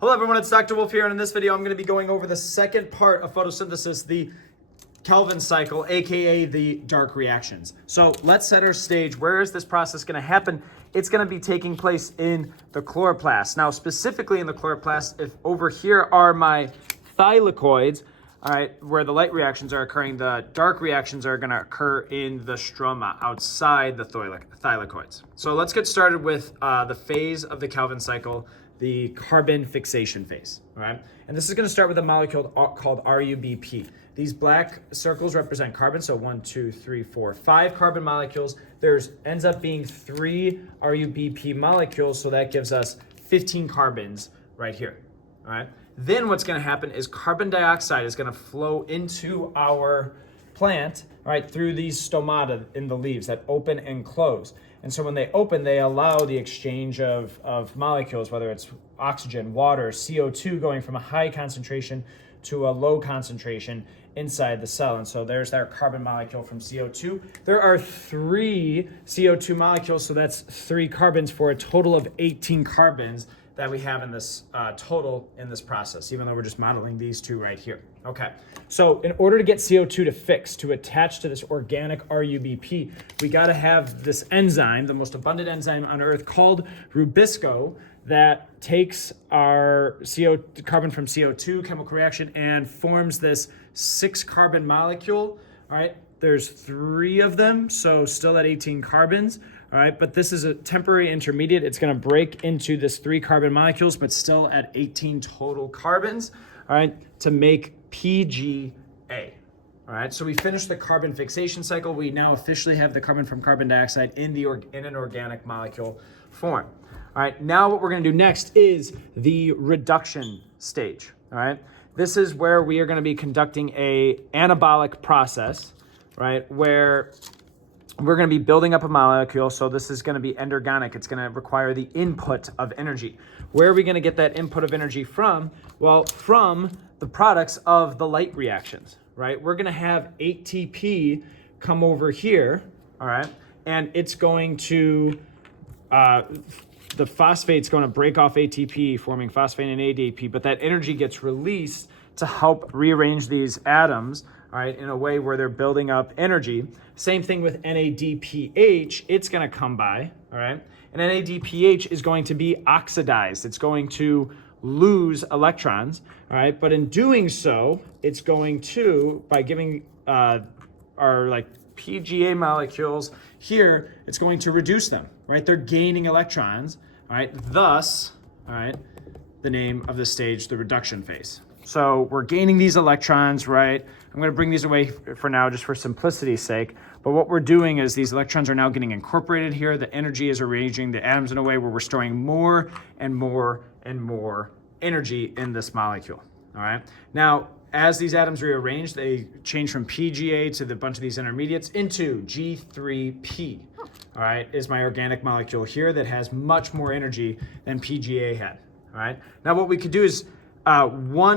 Hello everyone, it's Dr. Wolfe here, and in this video I'm going to be going over the second part of photosynthesis, the Kelvin cycle, aka the dark reactions. So let's set our stage. Where is this process going to happen? It's going to be taking place in the chloroplast. Now, specifically in the chloroplast, if over here are my thylakoids, all right, where the light reactions are occurring, the dark reactions are going to occur in the stroma outside the thylakoids. So let's get started with the phase of the Kelvin cycle, the carbon fixation phase, all right? And this is going to start with a molecule called RUBP. These black circles represent carbon, so 1, 2, 3, 4, 5 carbon molecules. There's ends up being 3 RUBP molecules, so that gives us 15 carbons right here, all right? Then what's going to happen is carbon dioxide is going to flow into our plant, all right, through these stomata in the leaves that open and close. And so when they open, they allow the exchange of molecules, whether it's oxygen, water, CO2, going from a high concentration to a low concentration inside the cell. And so there's our carbon molecule from CO2. There are 3 CO2 molecules, so that's 3 carbons for a total of 18 carbons that we have in this total in this process, even though we're just modeling these 2 right here. Okay, so in order to get CO2 to fix, to attach to this organic RUBP, we gotta have this enzyme, the most abundant enzyme on Earth, called rubisco, that takes our carbon from CO2 chemical reaction and forms this 6 carbon molecule, all right? There's 3 of them, so still at 18 carbons, all right? But this is a temporary intermediate. It's gonna break into this 3 carbon molecules, but still at 18 total carbons, all right, to make PGA, all right? So we finished the carbon fixation cycle. We now officially have the carbon from carbon dioxide in an organic molecule form. All right, now what we're gonna do next is the reduction stage, all right? This is where we are gonna be conducting a anabolic process, right? Where we're gonna be building up a molecule, so this is gonna be endergonic. It's gonna require the input of energy. Where are we gonna get that input of energy from? Well, from the products of the light reactions, right? We're gonna have ATP come over here, all right? And it's going to, the phosphate's going to break off ATP, forming phosphate and ADP, but that energy gets released to help rearrange these atoms, all right, in a way where they're building up energy. Same thing with NADPH, it's going to come by, all right? And NADPH is going to be oxidized. It's going to lose electrons, all right? But in doing so, it's going to, by giving our PGA molecules here, it's going to reduce them, right? They're gaining electrons, all right? Thus, all right, the name of this stage, the reduction phase. So we're gaining these electrons, right? I'm gonna bring these away for now just for simplicity's sake. But what we're doing is these electrons are now getting incorporated here. The energy is arranging the atoms in a way where we're storing more and more and more energy in this molecule, all right? Now, as these atoms rearrange, they change from PGA to the bunch of these intermediates into G3P, all right, is my organic molecule here that has much more energy than PGA had, all right? Now, what we could do is,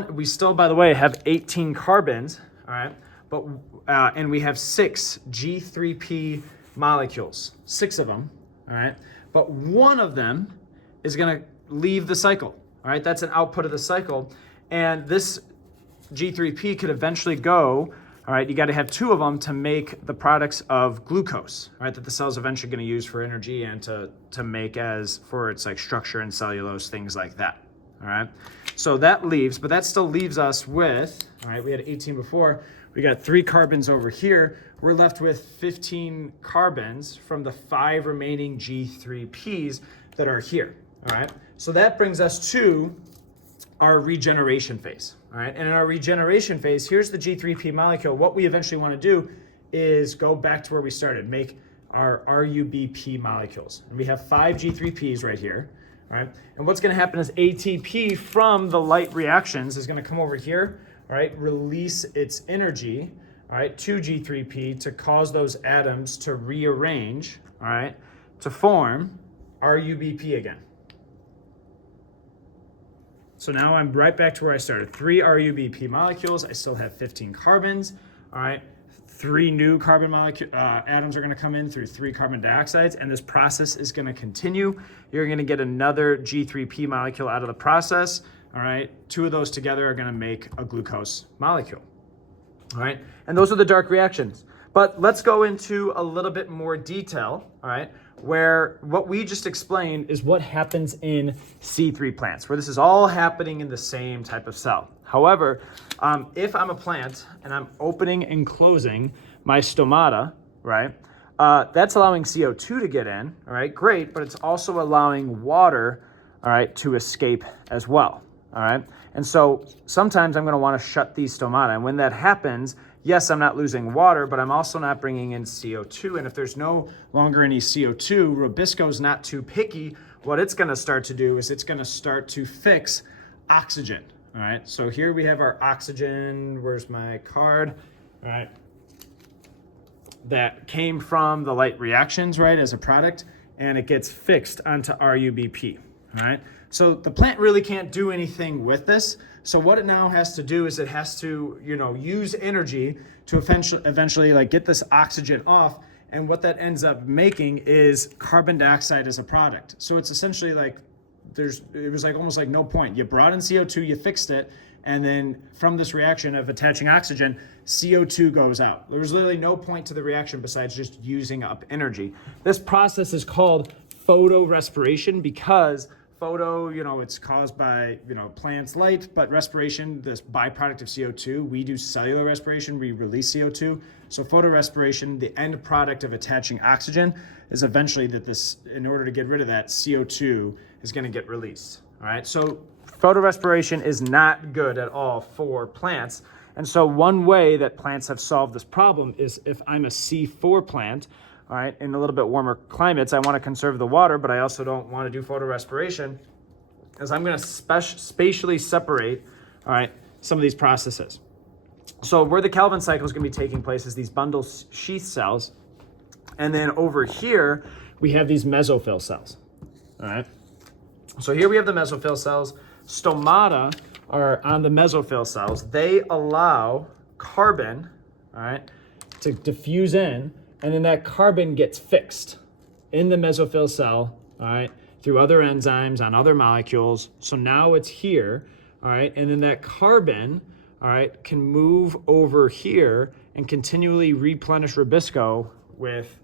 we still, by the way, have 18 carbons, all right, but, and we have 6 G3P molecules, 6 of them, all right? But one of them is gonna leave the cycle, all right? That's an output of the cycle, and this G3P could eventually go, all right, you got to have 2 of them to make the products of glucose, right, that the cell's eventually going to use for energy and to make as for its like structure and cellulose, things like that, all right? So that leaves, but that still leaves us with, all right, we had 18 before, we got 3 carbons over here, we're left with 15 carbons from the 5 remaining G3Ps that are here, all right? So that brings us to our regeneration phase, all right? And in our regeneration phase, here's the G3P molecule. What we eventually want to do is go back to where we started, make our RUBP molecules. And we have 5 G3Ps right here, all right? And what's going to happen is ATP from the light reactions is going to come over here, all right, release its energy, all right, to G3P to cause those atoms to rearrange, all right, to form RUBP again. So now I'm right back to where I started. 3 RUBP molecules. I still have 15 carbons. All right. 3 new carbon atoms are going to come in through 3 carbon dioxides, and this process is going to continue. You're going to get another G3P molecule out of the process. all right, two of those together are going to make a glucose molecule. All right, and those are the dark reactions. But let's go into a little bit more detail, all right, where what we just explained is what happens in C3 plants, where this is all happening in the same type of cell. However, if I'm a plant and I'm opening and closing my stomata, right, that's allowing CO2 to get in, all right, great, but it's also allowing water, all right, to escape as well, all right? And so sometimes I'm going to want to shut these stomata, and when that happens, yes, I'm not losing water, but I'm also not bringing in CO2. And if there's no longer any CO2, Rubisco is not too picky. What it's going to start to do is it's going to start to fix oxygen. All right, so here we have our oxygen. Where's my card? All right, that came from the light reactions, right, as a product, and it gets fixed onto RUBP. All right, so the plant really can't do anything with this. So what it now has to do is it has to, use energy to eventually like get this oxygen off. And what that ends up making is carbon dioxide as a product. So it's essentially like it was like almost like no point. You brought in CO2, you fixed it, and then from this reaction of attaching oxygen, CO2 goes out. There was literally no point to the reaction besides just using up energy. This process is called photorespiration because it's caused by, plants' light, but respiration, this byproduct of CO2, we do cellular respiration, we release CO2. So photorespiration, the end product of attaching oxygen, is eventually that in order to get rid of that, CO2 is going to get released. All right, so photorespiration is not good at all for plants. And so one way that plants have solved this problem is if I'm a C4 plant, all right, in a little bit warmer climates, I want to conserve the water, but I also don't want to do photorespiration, is I'm going to spatially separate, all right, some of these processes. So where the Calvin cycle is going to be taking place is these bundle sheath cells, and then over here we have these mesophyll cells, all right? So here we have the mesophyll cells. Stomata are on the mesophyll cells. They allow carbon, all right, to diffuse in, and then that carbon gets fixed in the mesophyll cell, all right, through other enzymes on other molecules. So now it's here, all right, and then that carbon, all right, can move over here and continually replenish Rubisco with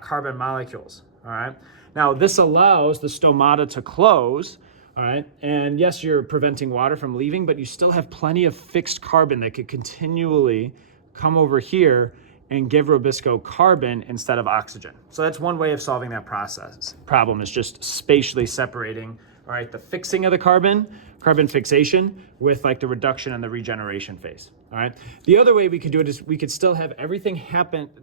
carbon molecules, all right. Now this allows the stomata to close, all right, and yes, you're preventing water from leaving, but you still have plenty of fixed carbon that could continually come over here and give Rubisco carbon instead of oxygen. So that's one way of solving that problem is just spatially separating, all right, the fixing of the carbon fixation with like the reduction and the regeneration phase, all right? The other way we could do it is we could still have everything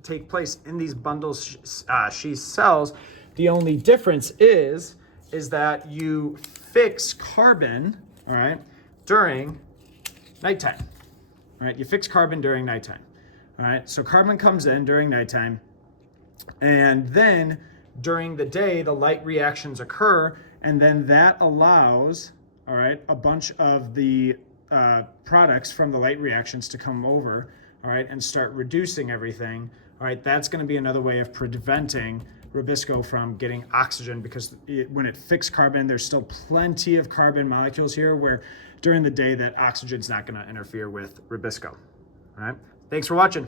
take place in these bundle sheath cells. The only difference is that you fix carbon, all right, during nighttime, all right? You fix carbon during nighttime. All right, so carbon comes in during nighttime, and then during the day, the light reactions occur, and then that allows, all right, a bunch of the products from the light reactions to come over, all right, and start reducing everything. All right, that's going to be another way of preventing Rubisco from getting oxygen because when it fixes carbon, there's still plenty of carbon molecules here where during the day that oxygen's not going to interfere with Rubisco. All right. Thanks for watching.